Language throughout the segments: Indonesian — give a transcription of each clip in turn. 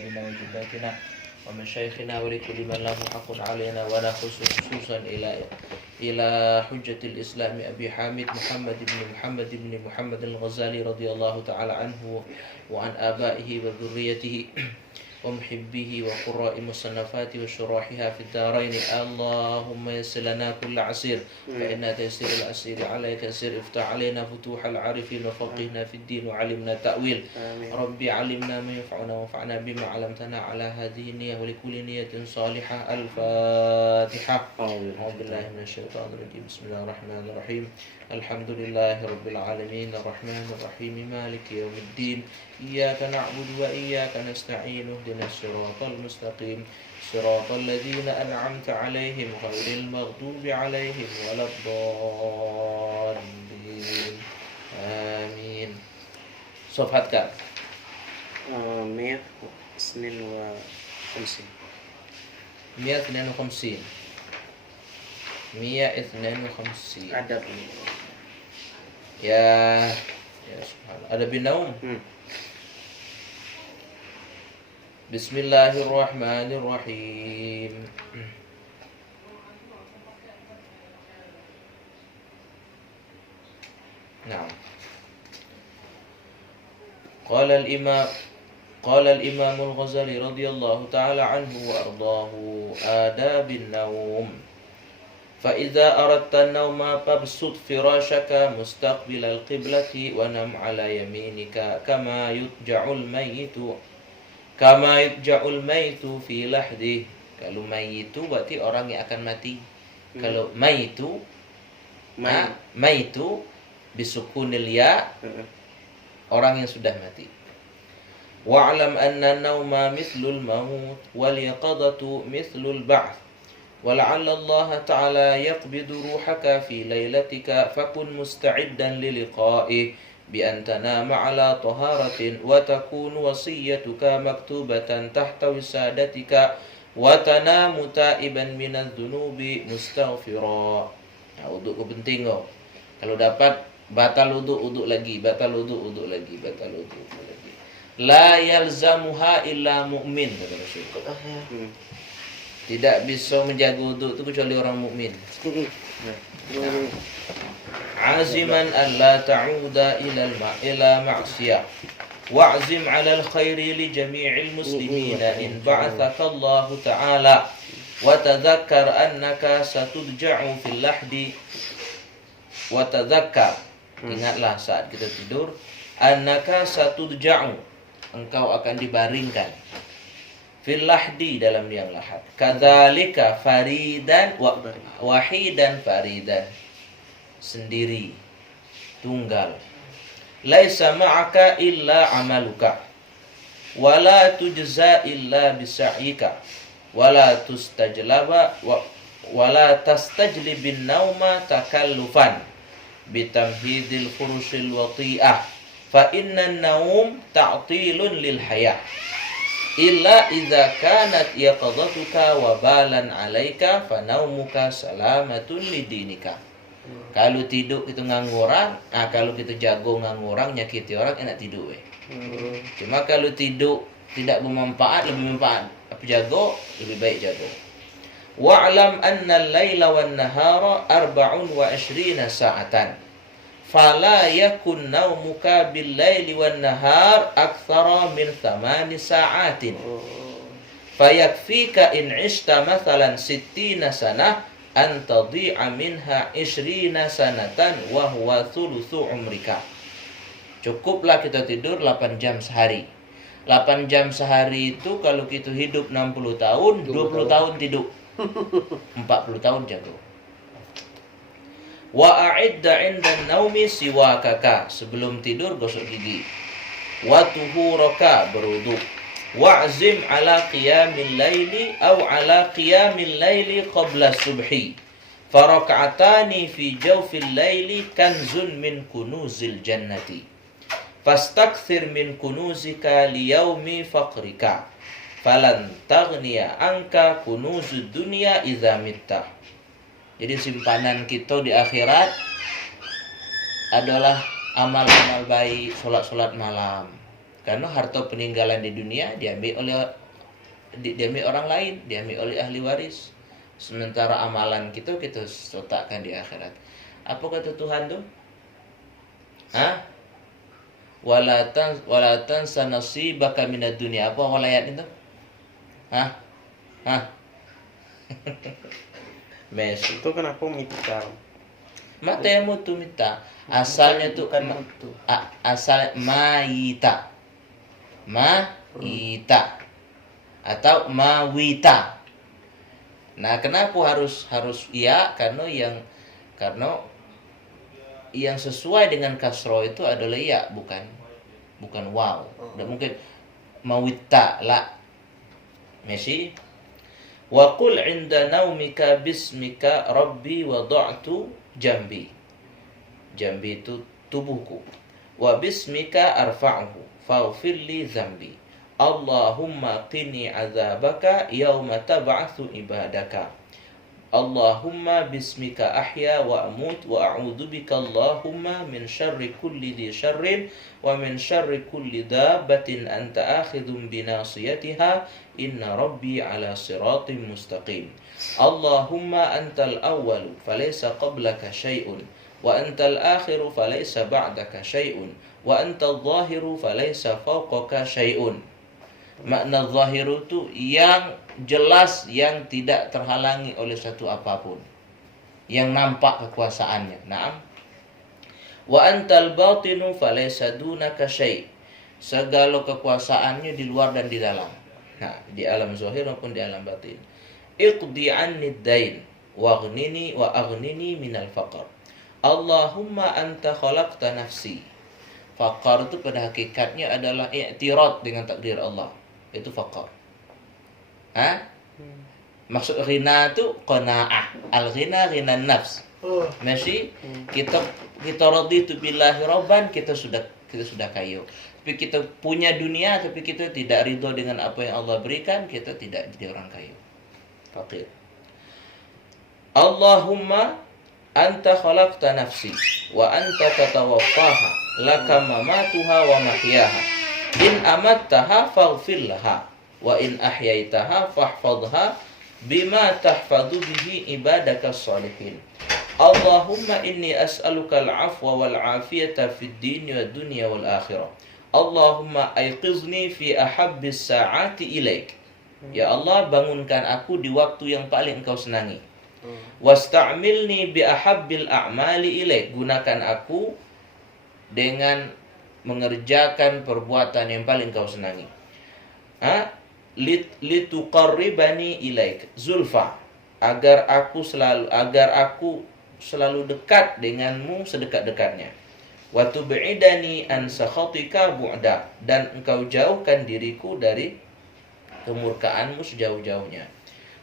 لنا وجداتنا ومشايخنا ولكل من له حق علينا ونخص خصوصا إلى حجة الإسلام أبي حامد محمد بن محمد الغزالي رضي الله تعالى عنه وعن آبائه وذريته ومحبيه وقراء مصنفاته وشراحها في الدارين. اللهم يسر لنا كل عسير فإن تيسير العسير عليك يسير. افتح علينا فتوح العارفين وفقهنا في الدين وعلمنا التأويل. ربي علمنا ما ينفعنا وانفعنا بما علمتنا على هذه النية ولكل نية صالحة. الفاتحة. أعوذ بالله من الشيطان الرجيم. بسم الله الرحمن الرحيم. الحمد لله رب العالمين الرحمن الرحيم مالك يوم الدين إياك نعبد وإياك نستعين اهدنا الصراط المستقيم صراط الذين أنعمت عليهم غير المغضوب عليهم ولا الضالين آمين. صفحتك 152 152 adab ya subhanallah. Ada binaum. Bismillahirrahmanirrahim. Nah. Qala al-Imam al-Ghazali radhiyallahu ta'ala anhu wa ardahu adabin naum. فإذا أردت النوم فابسط فراشك مستقبل القبلة ونم على يمينك كما يضجع الميت في لحده. Kalau mayitu berarti orang yang akan mati. Kalau mayitu bisukunil ya, orang yang sudah mati. Wa'lam anna an-nawma mithlul maut wal yaqadatu mithlul ba'th. ولعل الله تعالى يقبض روحك في ليلتك فكن مستعدا للقائه بأن تنام على طهارة وتكون وصيتك مكتوبة تحت وسادتك وتنام تائبا من الذنوب مستغفرا. Nah, wuduk penting kok. Kalau dapat batal wuduk lagi, batal wuduk lagi. La yalzamuha illa mu'min kata Rasulullah. Tidak bisa menjaga wuduk itu kecuali orang mukmin. Aziman alla ta'uda ila ma'siyah wa'zim 'ala al-khairi li jami'il muslimina in ba'athaka Allah ta'ala wa tadhakkar annaka satudja'u fil lahdi wa tadhakkar, ingatlah saat kita tidur, annaka satudja'u, engkau akan dibaringkan, fil lahdi dalam liang lahat, kadzalika faridan wahidan faridan, sendiri tunggal, laisa ma'aka illa amaluka wala tujza illa bisa'ika wala tustajlaba wala tastajlibin nauma takallufan bitamhidil furushil wati'ah fa inna an-naum ta'tilun lil hayah illa idza kanat yaqadatuka wa balan 'alaika fa naumuka salamatun lidinika. Kalau tidur kita ngangurang, kalau kita jago ngangurang nyakiti orang enak tidur Cuma kalau tidur tidak bermanfaat lebih manfaat. Apa jago lebih baik jago. Wa'lam anna al-laila wan nahara 24 sa'atan. Fala yakun naumuka bil laili wan nahar aktsara min 8 sa'atin. Fayakfika in 'ishta mathalan 60 sanah an tadhi'a minha 20 sanatan wa huwa thulutsu umrika. Cukuplah kita tidur 8 jam sehari. 8 jam sehari itu kalau kita hidup 60 tahun, 20 tahun tidur. 40 tahun jago. Wa a'idda 'inda an-naumi siwakaka, sebelum tidur gosok gigi. Wa tuhuraka, berwudu. Wa'zim 'ala qiyamil laili aw 'ala qiyamil laili qabla subhi. Farak'atani fi jawfil laili kanzun min kunuzil jannati. Fastakthir min kunuzika liyaumi faqrika. Falan taghniya anka kunuzud dunya idza mitta. Jadi simpanan kita di akhirat adalah amal-amal baik, solat-solat malam. Karena harta peninggalan di dunia diambil orang lain, diambil oleh ahli waris. Sementara amalan kita letakkan di akhirat. Apa kata Tuhan tuh? Hah? Walatan sanasibaka minad dunia. Apa awal ayat itu? Hah? Mes. Itu kenapa minta? Mata yang mutu minta. Asalnya tuh bukan mutu. Asal maita. Maita. Atau mawita. Nah, kenapa harus iya? Karena yang sesuai dengan kasro itu adalah ya, bukan waw. Dan mungkin mawita la. Mesi. Wa qul 'inda naumika bismika rabbi wada'tu jambi. Jambi itu tubuhku. Wa bismika arfa'uhu faghfir li dzambi. Allahumma qini 'adzabaka yauma tab'atsu ibadaka. Allahumma bismika ahya wa amut wa a'udzu bika Allahumma min syarri kulli dhi syarrin wa min syarri kulli dabbatin anta akhidhum bi nasiyatiha inna rabbi ala siratim mustaqim. Allahumma antal awwal falaysa qablaka syai'un wa antal akhiru falaysa ba'daka syai'un wa antal zahiru falaysa fawqaka syai'un. Makna zahiru itu yang jelas, yang tidak terhalangi oleh satu apapun, yang nampak kekuasaannya. Naam. Wa antal batinu falaysa dunaka syai'. Segala kekuasaannya di luar dan di dalam. Nah, di alam zahir maupun di alam batin. Iqdi 'anni ad-dain waghnini wa aghnini minal faqr. Allahumma anta khalaqta nafsi. Faqar itu pada hakikatnya adalah i'tirad dengan takdir Allah. Itu faqar. Maksud ghina itu qanaah. Al-ghina ghina nafs. Masih kita raditu billahi rabban, kita sudah kaya. Tapi kita punya dunia tapi kita tidak ridho dengan apa yang Allah berikan, kita tidak jadi orang kaya. Faqir. Allahumma anta khalaqta nafsi wa anta tatawaffaha laka mamatuha wa mahyaha. In amattaha faghfir laha wa in ahyaitaha fahfadha bima tahfadhu bihi ibadaka salihin. Allahumma inni as'aluka al-'afwa wal 'afiyata fid din wad dunya wal akhirah. Allahumma ayqizni fi ahabbis sa'ati ilaik. Ya Allah, bangunkan aku di waktu yang paling engkau senangi. Wasta'milni bi ahabbil a'mali ilaik. Gunakan aku dengan mengerjakan perbuatan yang paling kau senangi. Lituqarribani ilaik zulfa, agar aku selalu dekat denganmu sedekat-dekatnya. Wa tub'idani an sakhatika bu'da, dan engkau jauhkan diriku dari kemurkaanmu sejauh-jauhnya.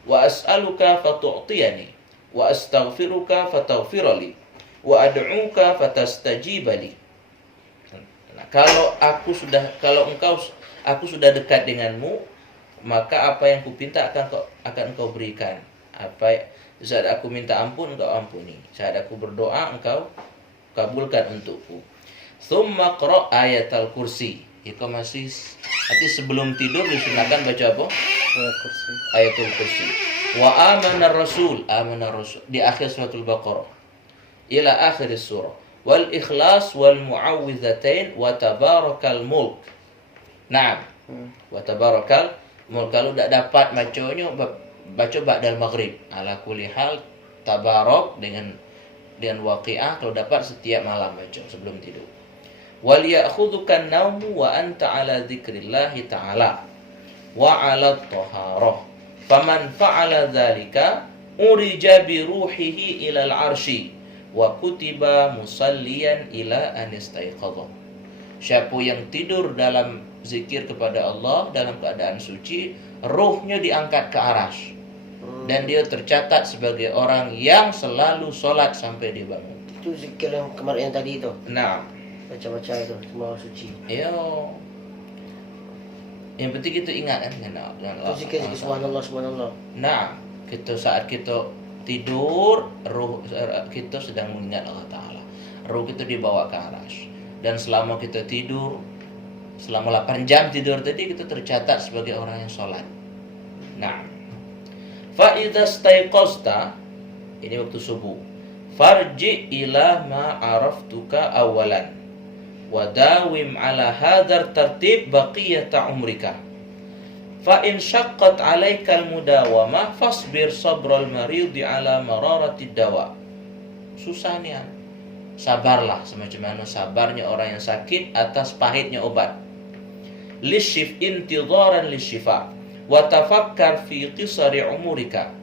Wa as'aluka fatu'tiyani wa astaghfiruka fataghfirli wa ad'uka fatastajibali. Nah, aku sudah dekat denganmu, maka apa yang kupinta akan engkau berikan. Saat aku minta ampun, engkau ampuni. Saat aku berdoa, engkau kabulkan untukku. Tsumma qra ayatal kursi. Itu masih nanti sebelum tidur disunahkan baca apa? Ayatul kursi. Wa amana rasul di akhir suratul Baqarah ila akhir surah. Wal ikhlas wal mu'awwidzatain wa tabarakal mulk. Naam. Wa tabarakal mulk. Kalau tidak dapat bacanya, baca ba'dal maghrib. Ala kulli hal tabarak dengan waqi'ah kalau dapat setiap malam baca sebelum tidur. Wal ya'khudhukan naumu wa anta ala dzikrillahi ta'ala wa ala taharah. Faman fa'ala dzalika urija bi ruhihi ila al-'arsy wa kutiba musalliyan ila anistaiqadha. Siapa yang tidur dalam zikir kepada Allah dalam keadaan suci, ruhnya diangkat ke arasy dan dia tercatat sebagai orang yang selalu sholat sampai dia bangun. Itu zikir yang kemarin yang tadi itu. Nah, Baca-baca itu semua suci. Yo. Yang penting kita ingat kan dengan Allah. Itu zikir subhanallah subhanallah. Nah, saat kita tidur, ruh kita sedang mengingat Allah Ta'ala. Ruh kita dibawa ke arasy. Dan selama kita tidur, Selama 8 jam tidur tadi kita tercatat sebagai orang yang sholat. Nah, fa idza staiqasta, ini waktu subuh. Farji ila ma araftuka awalan wa dawim ala hadzal tartib baqiyata umrika. Fa in syaqqat 'alaika al-mudawamah fasbir sabral maridi ala mararati dawa. Susah nih. Sabarlah semacam mana sabarnya orang yang sakit atas pahitnya obat. Lishif intidharan lishifa wa tafakkar fi qisari umurika.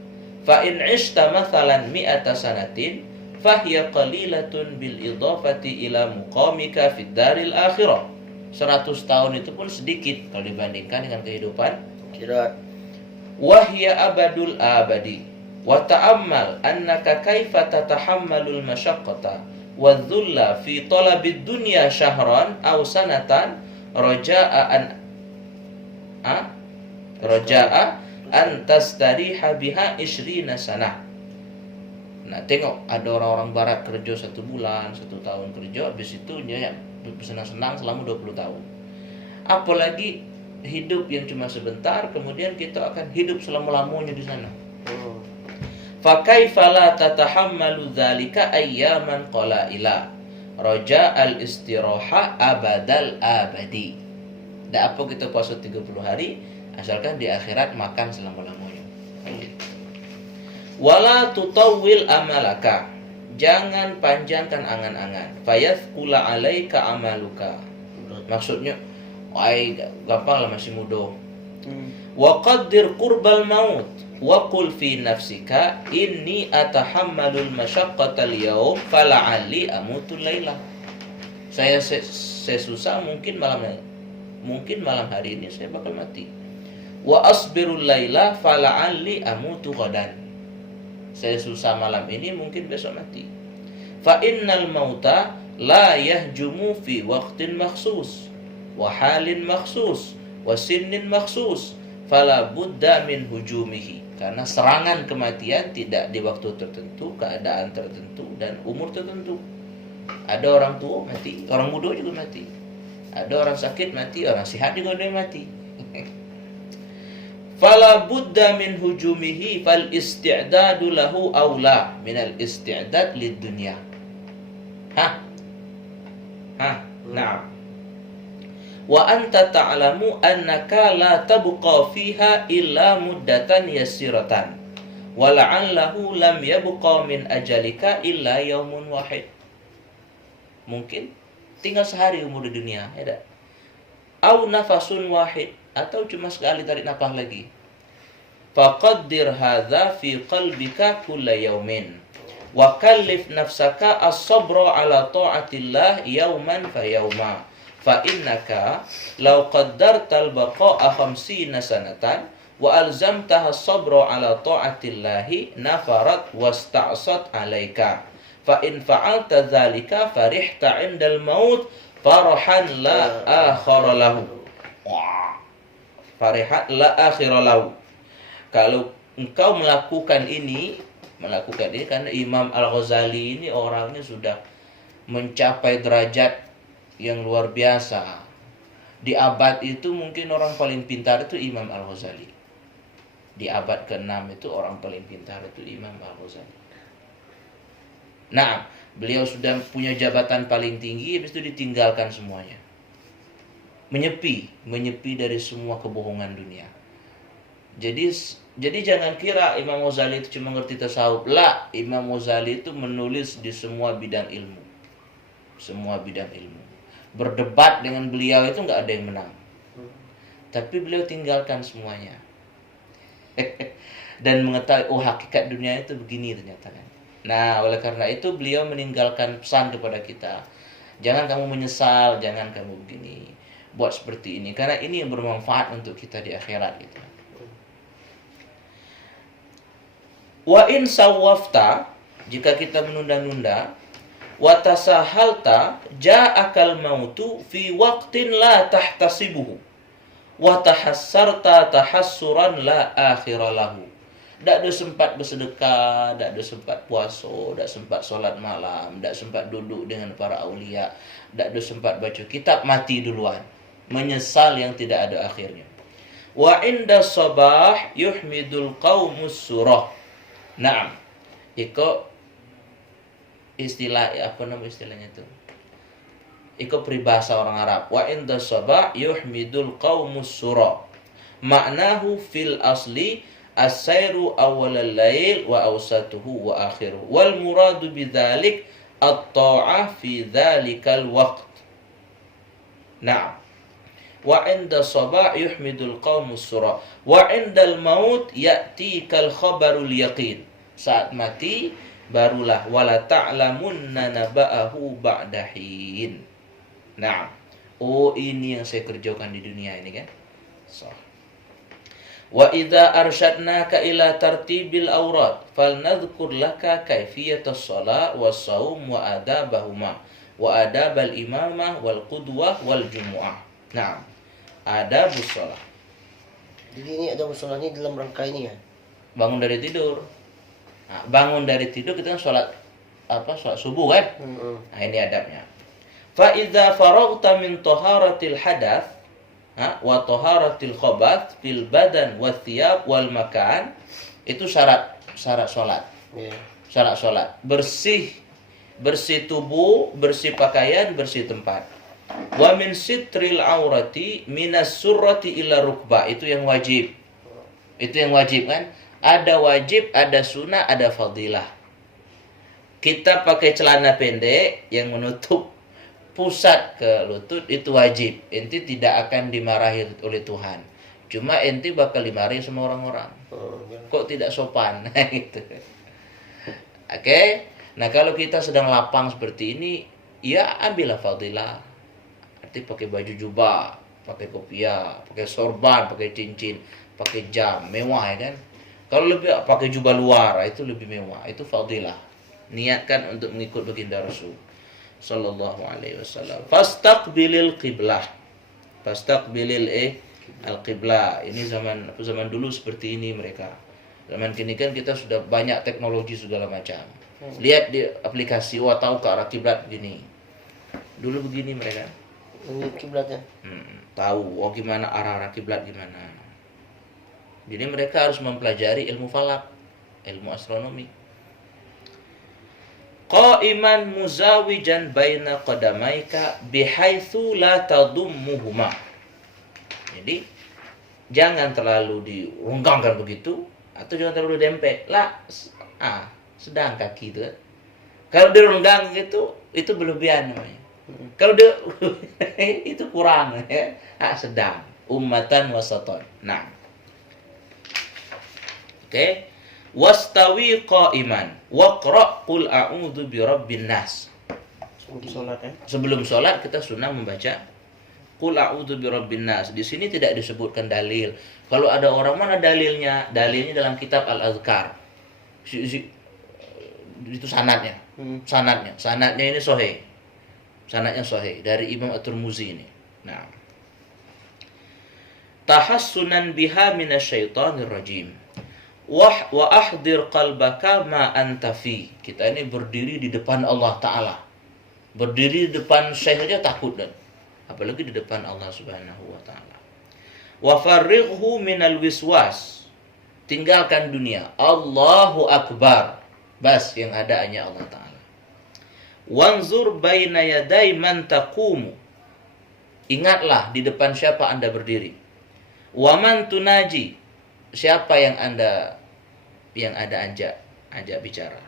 Fa in 'ishta mathalan 100 sanatin fahiya qalilatun bil idafati ila muqamika fid daril akhirah. 100 tahun itu pun sedikit kalau dibandingkan dengan kehidupan Kira wahya abadul abadi. Wa ta'ammal annaka kaifa tatahammalul masyaqqata wadh-dhulla fi talabid dunya syahran aw sanatan raja'a an tastariha biha 20 sanah. Nah, tengok ada orang-orang barat kerja 1 bulan, 1 tahun kerja, habis itu dia bersenang-senang selama 20 tahun. Apalagi hidup yang cuma sebentar, kemudian kita akan hidup selama-lamanya di sana. Fa kaifa la tatahammalu dzalika ayyaman qalaila raja al-istiraha abadal abadi. Dak apa kita puasa 30 hari asalkan di akhirat makan selama-lamanya. Wala tutawwil amalaka, jangan panjangkan angan-angan. Fayathqula 'alaika amaluka. Maksudnya gampang lah, masih muda. Wa qaddir qurbal maut wa qul fi nafsika inni atahammalul masyaqqatal yaum fala'alli amutul laila. Saya susah, mungkin malam hari ini saya bakal mati. Wa asbirul laila fala'alli amutu ghadan. Saya susah malam ini, mungkin besok mati. Fa innal mauta la yahjumu fi waqtin makhsus wa halin makhsus wa sinnin makhsus fala budda min hujumihi. Karena serangan kematian tidak di waktu tertentu, keadaan tertentu, dan umur tertentu. Ada orang tua mati, orang muda juga mati. Ada orang sakit mati, orang sehat juga ada mati. Fala budda min hujumihi fal isti'dadu lahu aula min al isti'dad lid dunya. Na'am. Wa anta ta'lamu annaka la tabqa fiha illa muddatan yassiratan wa la'allahu lam yabqa min ajalika illa yaumun wahid. Mungkin tinggal sehari umur di dunia, ya tak? Au nafasun wahid, atau cuma sekali tarik nafas lagi. Faqaddir hadza fi qalbika kulla yaumin wa kallif nafsaka as-sabra ala ta'atillah yauman fa yauma. Fa innaka law qaddartal baqa'a 50 sanatan wa alzamtaha as-sabra ala ta'atillahi nafarat wasta'sat 'alaika. Fa in fa'alta dzalika farihta 'indal maut farahan la akhara lahu. Farihat la akhira lahu. Kalau engkau melakukan ini karena Imam Al-Ghazali ini orangnya sudah mencapai derajat yang luar biasa. Di abad itu mungkin orang paling pintar itu Imam Al-Ghazali. Di abad ke-6 itu orang paling pintar itu Imam Al-Ghazali. Nah, beliau sudah punya jabatan paling tinggi, habis itu ditinggalkan semuanya. Menyepi dari semua kebohongan dunia. Jadi jangan kira Imam Ghazali itu cuma ngerti tasawuf. Lah, Imam Ghazali itu menulis di semua bidang ilmu. Semua bidang ilmu. Berdebat dengan beliau itu nggak ada yang menang. Tapi beliau tinggalkan semuanya. Dan mengetahui hakikat dunia itu begini ternyata kan. Nah, oleh karena itu beliau meninggalkan pesan kepada kita. Jangan kamu menyesal, jangan kamu begini. Buat seperti ini karena ini yang bermanfaat untuk kita di akhirat gitu. Wa in sawwafta, jika kita menunda-nunda, wa tasahalta ja'akal mautu fi waqtin la tahtasibuhu wa tahassarta tahassuran la akhira lahu. Tak ada sempat bersedekah, tak ada sempat puasa, tak sempat solat malam, tak sempat duduk dengan para aulia, tak ada sempat baca kitab, mati duluan. menyesal yang tidak ada akhirnya. Wa inda sabah yuhmidul qaumus surah. Naam. Iko istilah apa nama istilahnya itu? Iko peribahasa orang Arab. Wa inda sabah yuhmidul qaumus surah. Maknahu fil asli as-sayru awalal lail wa awsatuhu wa akhiruhu. Wal muradu bidzalik at-ta'ah fi dzalikal waqt. Naam. Wa 'inda sabah yuhmidul qaumus surah. Wa 'indal maut ya'tikal khabarul yaqin. Saat mati barulah wala ta'lamunna naba'ahu ba'da hin. Naam. Oh, ini yang saya kerjakan di dunia ini kan. So. Wa idza arsyadnaka ila tartibil awrad falnadhkur laka kaifiyatas shalah was shaum wa adabahuma wa adabal imamah wal qudwah wal jumu'ah. Naam. Adabus shalah. Jadi ini ada musola ini dalam rangka ini ya. Bangun dari tidur. Nah, bangun dari tidur kita kan sholat sholat subuh kan? Nah, ini adabnya. Fa idza faraghta min taharatil hadath wa taharatil khabath fil badan wa thiyab wal makan, itu syarat sholat. Yeah. Syarat sholat. Bersih tubuh, bersih pakaian, bersih tempat. Wa min sitril aurati minas surrati ila rukbah, itu yang wajib. Itu yang wajib kan? Ada wajib, ada sunnah, ada fadilah. Kita pakai celana pendek yang menutup pusat ke lutut itu wajib. Enti tidak akan dimarahi oleh Tuhan. Cuma enti bakal dimarahi sama orang-orang. Kok tidak sopan? Gitu. Oke. Nah, kalau kita sedang lapang seperti ini, ya ambillah fadilah. Arti pakai baju jubah, pakai kopiah, pakai sorban, pakai cincin, pakai jam, mewah ya kan. Kalau lebih pakai jubah luar, itu lebih mewah. Itu fadilah. Niatkan untuk mengikut baginda Rasul sallallahu alaihi wasallam. Fastaqbilil qiblah. Fastaqbilil al-qiblah. Ini zaman dulu seperti ini mereka. Zaman kini kan kita sudah banyak teknologi segala macam. Lihat di aplikasi, wah tahu ke arah kiblat gini. Dulu begini mereka. Ini kiblatnya. Tahu gimana arah kiblat gimana. Jadi mereka harus mempelajari ilmu falak, ilmu astronomi. Qa'iman muzawijan baina qadamaika bihaitsu la tadummuhuma. Jadi jangan terlalu direnggangkan begitu atau jangan terlalu dempet. Sedang kaki itu. Kalau direnggang gitu, itu berlebihan namanya. Kalau dia itu kurang ya. Sedang, ummatan wasatan. Nah. Oke. Wastawi qa'iman waqra' qul a'udzu birabbin nas. Sebelum sholat kita sunnah membaca qul a'udzu birabbin nas. Di sini tidak disebutkan dalil. Kalau ada orang mana dalilnya? Dalilnya dalam kitab Al-Azkar. Itu sanadnya. Sanadnya ini sahih. Sanadnya sahih dari Imam At-Tirmizi ini. Nah. Tahassunan biha minasyaitonir rajim. Wa ahdir qalbaka ma anta fi. Kita ini berdiri di depan Allah Ta'ala. Berdiri di depan syekh saja takut dan apalagi di depan Allah Subhanahu wa Ta'ala. Wa farrighhu minal wiswas. Tinggalkan dunia. Allahu Akbar. Bas yang ada hanya Allah Ta'ala. Wanzur baina yaday man taqumu. Ingatlah di depan siapa Anda berdiri. Wa man tunaji. Siapa yang Anda ajak bicara.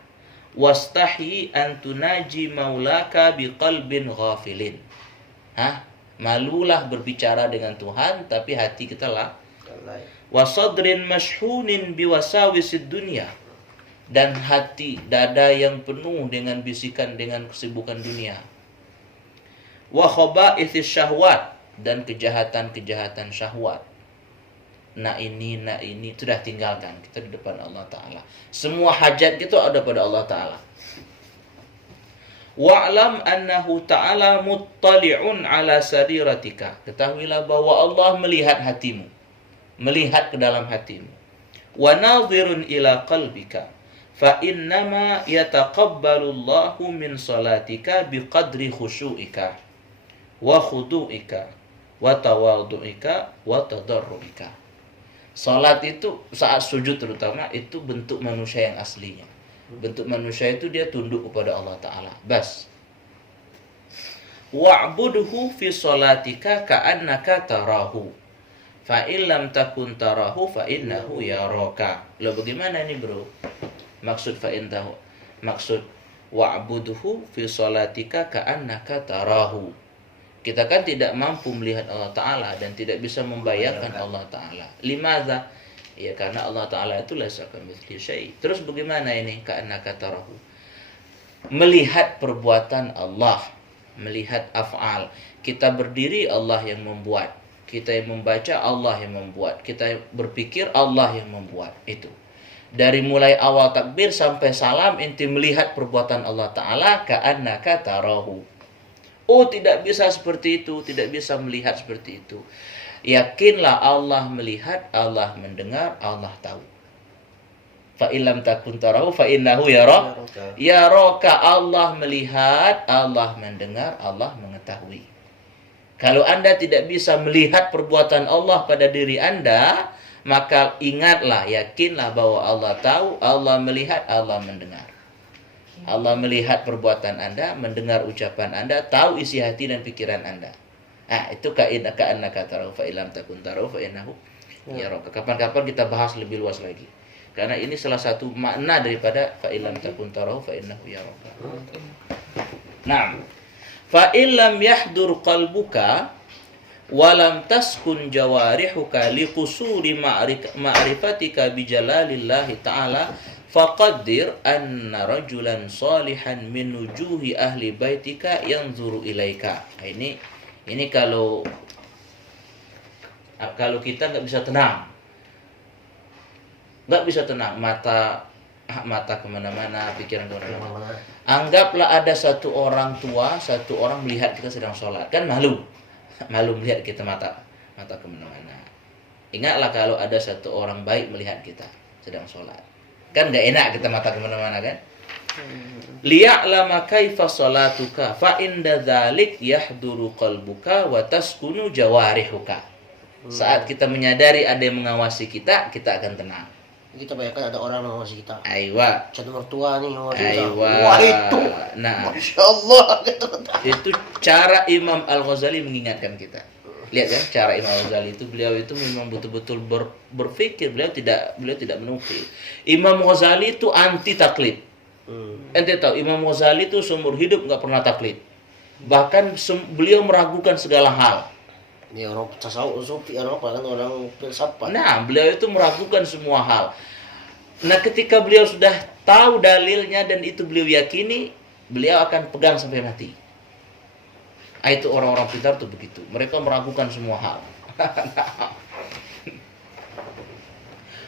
Wastahi an tunaji maulaka biqalbin ghafilin. Malulah berbicara dengan Tuhan tapi hati kita lah. Wasadrin mashhunin biwasawisid dunya. Dan hati, dada yang penuh dengan bisikan, dengan kesibukan dunia. Wa khaba'ithis syahwat. Dan kejahatan-kejahatan syahwat. Nah ini sudah tinggalkan. Kita di depan Allah Ta'ala. Semua hajat kita ada pada Allah Ta'ala. Wa'lam annahu ta'ala muttali'un ala sariratika. Ketahuilah bahwa Allah melihat hatimu. Melihat ke dalam hatimu. Wa nadhirun ila qalbika. Fa innama yataqabbalu Allahu min salatika biqadri khusyu'ika wa khudu'ika wa tawadhu'ika wa tadarruika. Salat itu saat sujud terutama itu bentuk manusia yang aslinya. Bentuk manusia itu dia tunduk kepada Allah Ta'ala. Bas. Wa'budhu fi salatika ka'annaka tarahu. Fa illam takun tarahu fa innahu yaraka. Loh bagaimana ini bro? Maksud fa intahu. Maksud wa'budhu fi salatika ka'annaka tarahu. Kita kan tidak mampu melihat Allah Ta'ala dan tidak bisa membayangkan Allah Ta'ala. Limadha? Ya karena Allah Ta'ala itu laisa kamitslihi syai'. Terus bagaimana ini ka'annaka tarahu? Melihat perbuatan Allah, melihat af'al. Kita berdiri Allah yang membuat, kita yang membaca Allah yang membuat, kita berpikir Allah yang membuat. Itu dari mulai awal takbir sampai salam inti melihat perbuatan Allah Ta'ala ka'annaka tarahu. Oh tidak bisa seperti itu, tidak bisa melihat seperti itu. Yakinlah Allah melihat, Allah mendengar, Allah tahu. Fa illam takun tarahu fa innahu yaraka. Allah melihat, Allah mendengar, Allah mengetahui. Kalau Anda tidak bisa melihat perbuatan Allah pada diri Anda, maka ingatlah, yakinlah bahwa Allah tahu, Allah melihat, Allah mendengar. Allah melihat perbuatan Anda, mendengar ucapan Anda, tahu isi hati dan pikiran Anda. Itu ka'annaka tarahu fa illam takun tarahu fa innahu yaraka. Kapan-kapan kita bahas lebih luas lagi. Karena ini salah satu makna daripada fa illam takun tarahu fa innahu yaraka. Naam. Fa illam yahdur qalbuka wa lam taskun jawarihuka liqusuri ma'rifatika bi jalalillahi ta'ala faqaddir anna rajulan salihan min wujuhi ahli baitika yanzuru ilaika. Ini kalau kita nggak bisa tenang, mata kemana-mana, pikiran kemana-mana. Anggaplah ada satu orang tua, satu orang melihat kita sedang sholat, kan malu melihat kita mata kemana-mana. Ingatlah kalau ada satu orang baik melihat kita sedang sholat, kan nggak enak kita mata kemana-mana kan. Liya'lama kaifa salatuka fa inda dzalik yahduru qalbuka wa taskunu jawarihuka. Saat kita menyadari ada yang mengawasi kita akan tenang. Kita bayangkan ada orang mengawasi kita. Aywa. Contoh mertua nih mengawasi kita. Aywa. Wah itu. Nah, Masya Allah. Itu cara Imam Al-Ghazali mengingatkan kita. Lihat kan cara Imam Al-Ghazali itu, beliau itu memang betul-betul berpikir, beliau tidak menukil. Imam Ghazali itu anti taklid. Ente tahu Imam Ghazali itu seumur hidup nggak pernah taklid. Bahkan beliau meragukan segala hal. Ini orang tasawuf, sufi, orang filsafat. Nah, beliau itu meragukan semua hal. Nah, ketika beliau sudah tahu dalilnya dan itu beliau yakini, beliau akan pegang sampai mati. Itu orang-orang pintar tuh begitu. Mereka meragukan semua hal.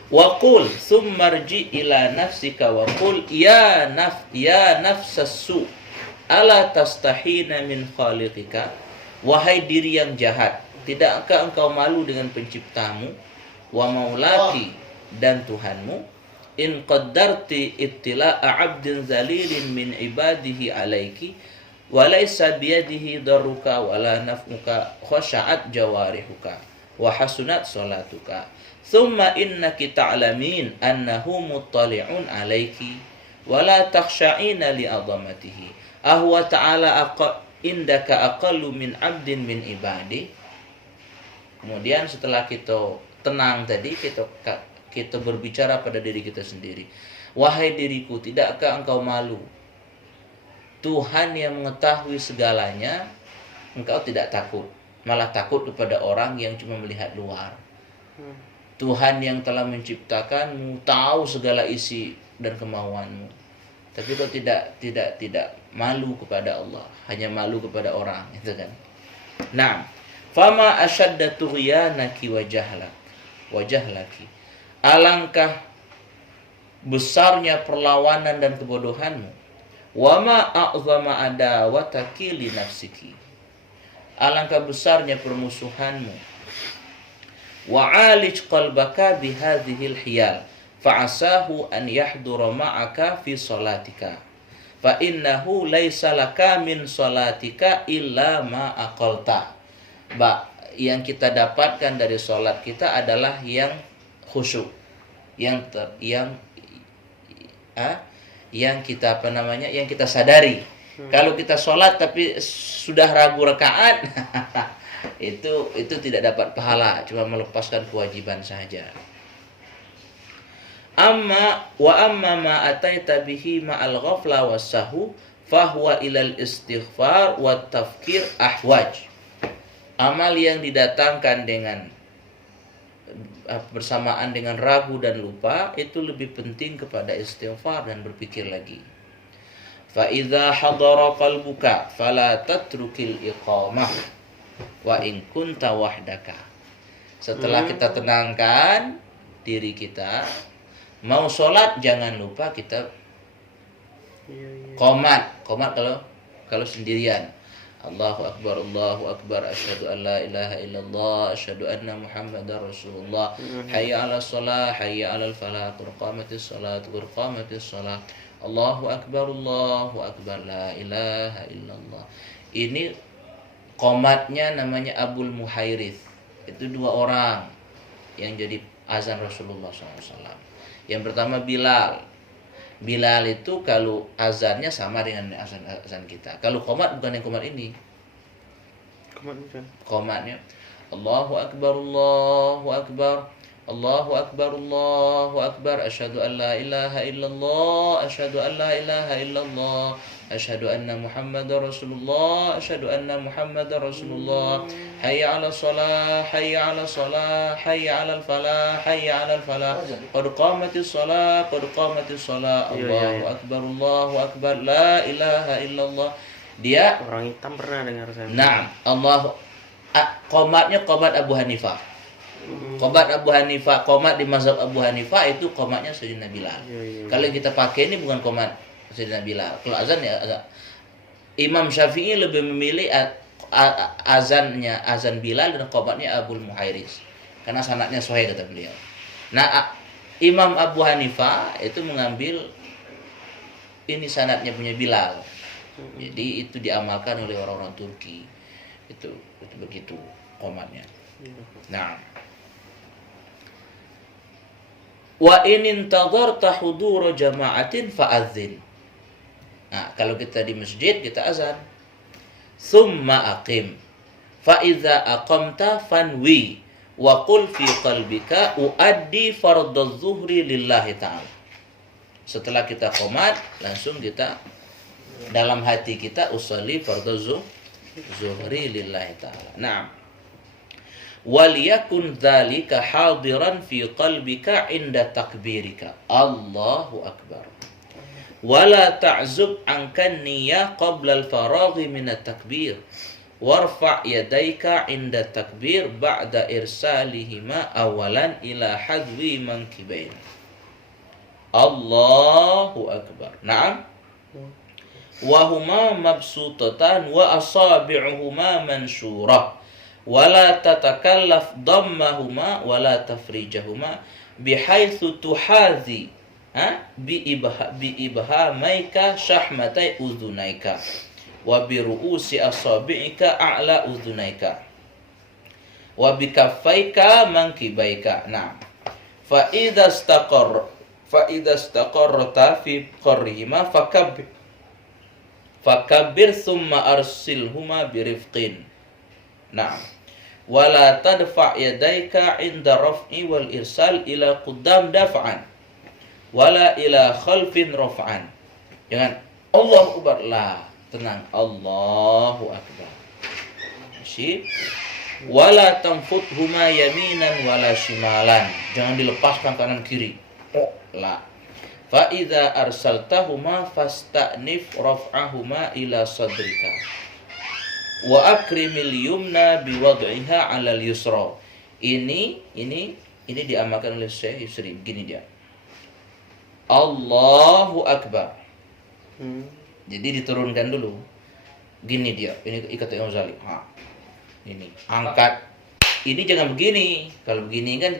Wa qul tsummarji ila nafsika wa qul ya nafsassu ala tastahina min khaliqika. Wahai diri yang jahat, tidakkah engkau malu dengan penciptamu? Wa maulaki, dan Tuhanmu. In qaddarti ibtila'a 'abdin zalilin min ibadihi alaiki wa laysa biyadihi darruka wala naf'uka khasha'at jawarihuka wa hasunat salatuka thumma innaki ta'lamin annahu muttali'un alaiki wa la takhsha'ina li 'azamatihi ahwa ta'ala indaka aqallu min 'abdin min ibadi. Kemudian setelah kita tenang tadi, kita berbicara pada diri kita sendiri. Wahai diriku, tidakkah engkau malu? Tuhan yang mengetahui segalanya, engkau tidak takut. Malah takut kepada orang yang cuma melihat luar. Tuhan yang telah menciptakanmu, tahu segala isi dan kemauanmu. Tapi kau tidak malu kepada Allah, hanya malu kepada orang, itu kan. Nah, fama ashadda tughyanaki wa jahlaki. Alangkah besarnya perlawanan dan kebodohanmu. Wa ma a'zama adawataki li nafsiki. Alangkah besarnya permusuhanmu. Wa 'alij qalbaka bi hadhil hiyal fa'asahu an yahdura ma'aka fi salatika fa innahu laisa laka min salatika illa ma aqalta. yang kita dapatkan dari sholat kita adalah yang khusyuk, yang kita yang kita sadari. Kalau kita sholat tapi sudah ragu rakaat, itu tidak dapat pahala, cuma melepaskan kewajiban saja. Amma ma ataita bihi ma'al ghafla was-sahwu fahuwa ilal istighfar wat tafkir ahwaj. Amal yang didatangkan dengan bersamaan dengan ragu dan lupa itu lebih penting kepada istighfar dan berpikir lagi. Fa idza hadara qalbuka fala tatrukil iqamah wa in kunta wahdaka. Setelah kita tenangkan diri kita, mau sholat jangan lupa kita qomat kalau sendirian. Allahu akbar, asyhadu an la ilaha illallah, asyhadu anna muhammadar rasulullah, hayya 'alas shalah, hayya 'alal falah, qad qamatis shalah, Allahu akbar, la ilaha illallah. Ini qomatnya namanya Abul Muhairith. Itu dua orang yang jadi azan Rasulullah SAW. Yang pertama Bilal. Bilal itu kalau azannya sama dengan azan kita. Kalau qomat bukan yang qomat ini. Qomatnya Allahu akbar, Allahu akbar, asyhadu an la ilaha illallah, asyhadu an la ilaha illallah, asyhadu anna muhammadar rasulullah, asyhadu anna muhammadar rasulullah, hayya 'alas shalah, hayya 'alas shalah, hayya 'alal falah, hayya 'alal falah, qad qamatis shalah, Allahu akbar, la ilaha illallah. Dia orang hitam pernah dengar saya. Nah, qomatnya qomat Abu Hanifah. Qomat Abu Hanifah, qomat di mazhab Abu Hanifah itu qomatnya Sayyidina Bilal. Kalau yang kita pakai ini bukan qomat Sayyidina Bilal. Kalau azan ya azan. Imam Syafi'i lebih memilih azan Bilal dan qomatnya Abul Muhairis. Karena sanadnya sahih kata beliau. Nah, Imam Abu Hanifah itu mengambil ini sanadnya punya Bilal. Jadi itu diamalkan oleh orang-orang Turki. Itu begitu qomatnya. Nah, wa in intadharta hudur jama'atin fa'adzin. Nah, kalau kita di masjid kita azan. Tsumma aqim. Fa idza aqamta fanwi wa qul fi qalbika uaddi fardadz zuhri lillahi ta'ala. Setelah kita qomat, langsung kita dalam hati kita usolli fardadz zuhri lillahi ta'ala. Nah, waliyakun dzalika hadiran fi qalbika inda takbirika Allahu akbar wala ta'zub ankan niyyah qabla al-faraghi min at-takbir warfa' yadayka inda takbir ba'da irsalihima awalan ila hadwi mankibain Allahu akbar. Naam, wa huma mabsutatan wa asabi'uhuma mansyurah wala tatakallaf dhammahuma wala tafrijahuma bihaitsu tuhazi bi ibhamaika syahmatai udhunaika wa bi ru'usi asabi'ika a'la udhunaika wa bi kaffaika mankibaika. Nah, fa idza istaqarrata fi qarrihima fakabbir thumma arsilhuma birifqin. Nah, wala tadfa' yadayka 'inda raf'i wal irsal ila quddam daf'an wala ila khalfin raf'an. Jangan Allahu akbar, lah, tenang, Allahu akbar. Si wala tanfuthuma yaminan wala shimalan. Jangan dilepaskan kanan kiri. La. Fa idza arsaltahuma fasta'nif raf'ahuma ila sadrika wa akrimil yumna biwad'iha 'alal yusra. Ini diamalkan oleh Syekh Yusri. Begini dia. Allahu akbar. Jadi diturunkan dulu. Gini dia. Ini ikat yang Ghazali. Ini angkat. Ini jangan begini. Kalau begini kan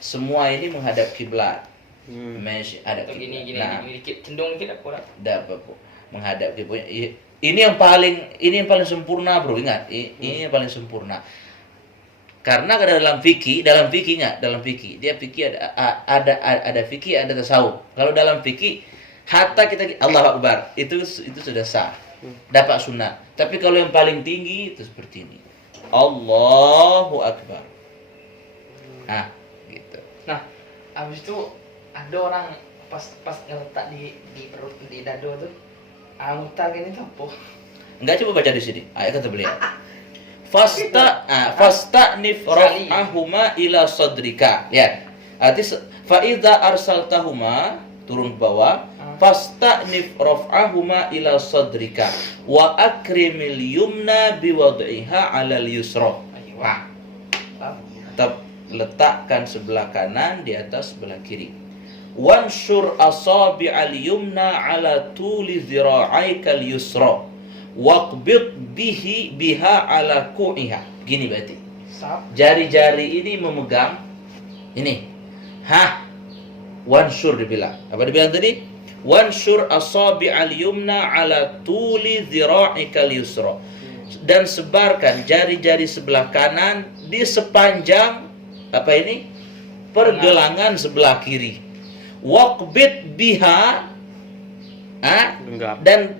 semua ini menghadap kiblat. Masih ada gini nah, dikit cenderung dikit apa? Dapat menghadap kiblat. Ini yang paling sempurna, bro. Ingat, ini yang paling sempurna. Karena dalam fikih nggak, dalam fikih dia fikih ada fikih, ada tasawuf. Kalau dalam fikih hatta kita Allahu Akbar itu sudah sah, dapat sunnah. Tapi kalau yang paling tinggi itu seperti ini, Allahu Akbar. Nah, gitu. Nah, habis itu ada orang pas ngeletak di perut di dado tuh, mutar gini tuh apa? Enggak, coba baca di sini. Ayat kata beliau. Fasta'nif raf'ahuma ila sadrika. Lihat. Arti fa idza arsaltahuma turun ke bawah. Fasta'nif raf'ahuma ila sadrika wa akrimil yumna biwad'iha 'alal yusra. Wah. Tetap letakkan sebelah kanan di atas sebelah kiri. Wanshur asabi'al yumna 'ala tuli dhira'aikal yusra. Waqbid biha ala ku'iha. Gini berarti. Jari-jari ini memegang ini. Wanshur dibilang. Apa dibilang tadi? Wanshur asabi'al yumna ala tuli dhira'ikal yusra. Dan sebarkan jari-jari sebelah kanan di sepanjang apa ini? Pergelangan sebelah kiri. Waqbid biha dan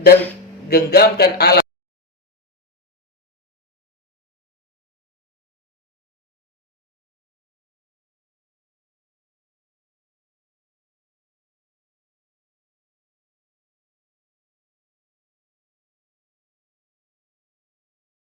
genggamkan ala